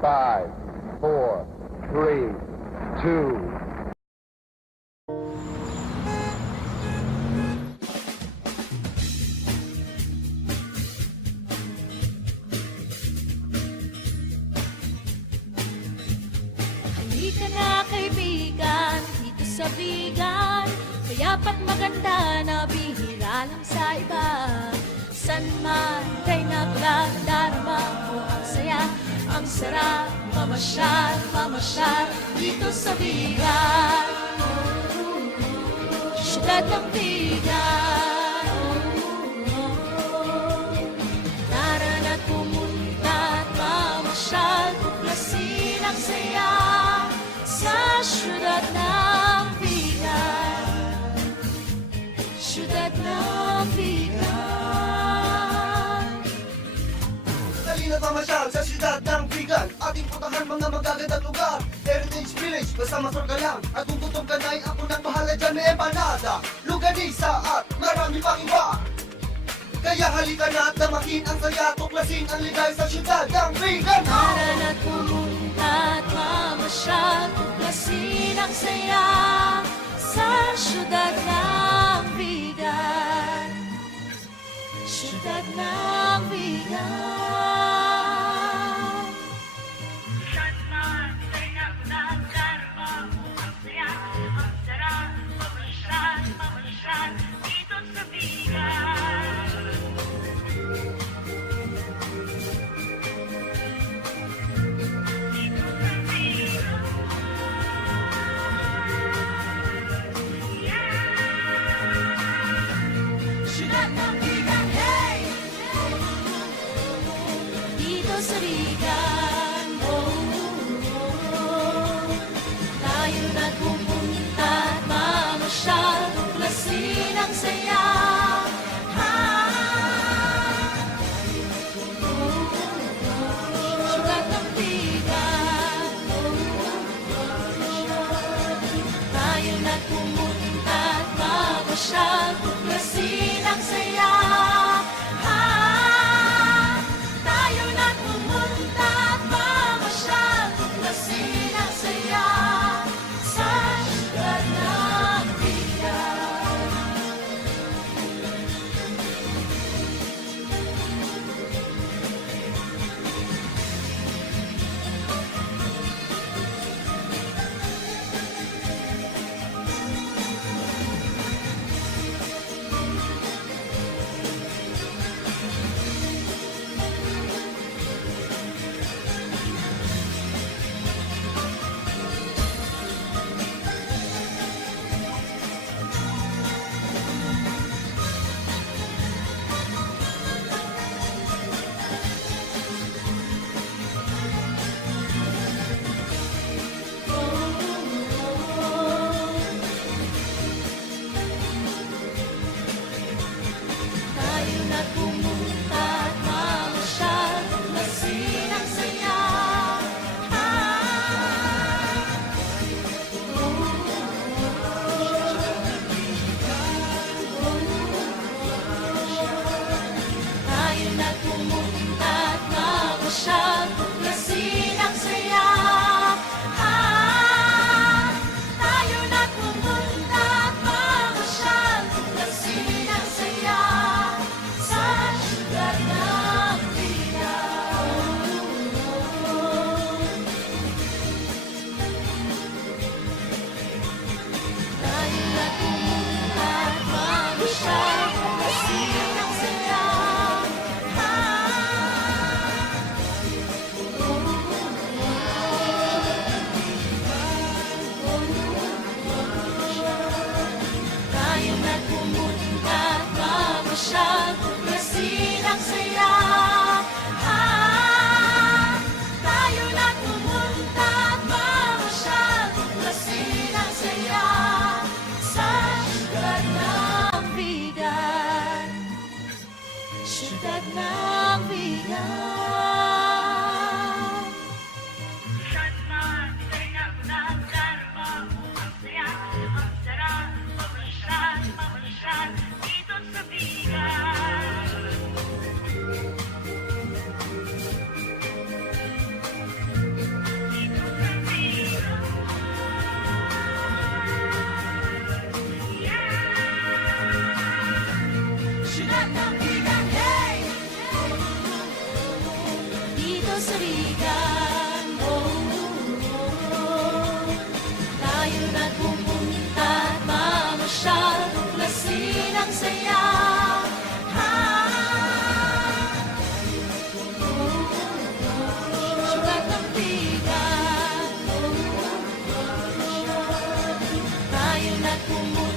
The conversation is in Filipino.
5, 4, 3, 2. Halika na kaibigan, dito sa Bigan. Kaya't maganda na bihira lang sa iba. San man kay nagdarama mo ang saya, ang sarap, mamasyal, mamasyal dito sa Bigan. Siyudad ng Bigan. Tara na't pumunta at mamasyal, tuklasin ang saya sa siyudad ng Bigan. Siyudad ng Bigan. Halina't mamasyal sa siyudad ng Bigan. Ating putahan mga magagandang lugar. Heritage Village, basta masor ka lang. At kung tutong ka na'y ako nang bahala dyan. May empanada, luganisa at marami pang iba. Kaya halika na at damakin ang saya, tuklasin ang ligay sa siyudad ng Bigan. Tara na't pumunta at mamasyal, tuklasin ang saya sa siyudad ng Bigan. Siyudad ng Bigan. Siyudad ng Bigan, hey! bigan. Tayo na pumunta at mamasyal, tuklasin ang saya. Sugat ng bigan. Tayo na pumunta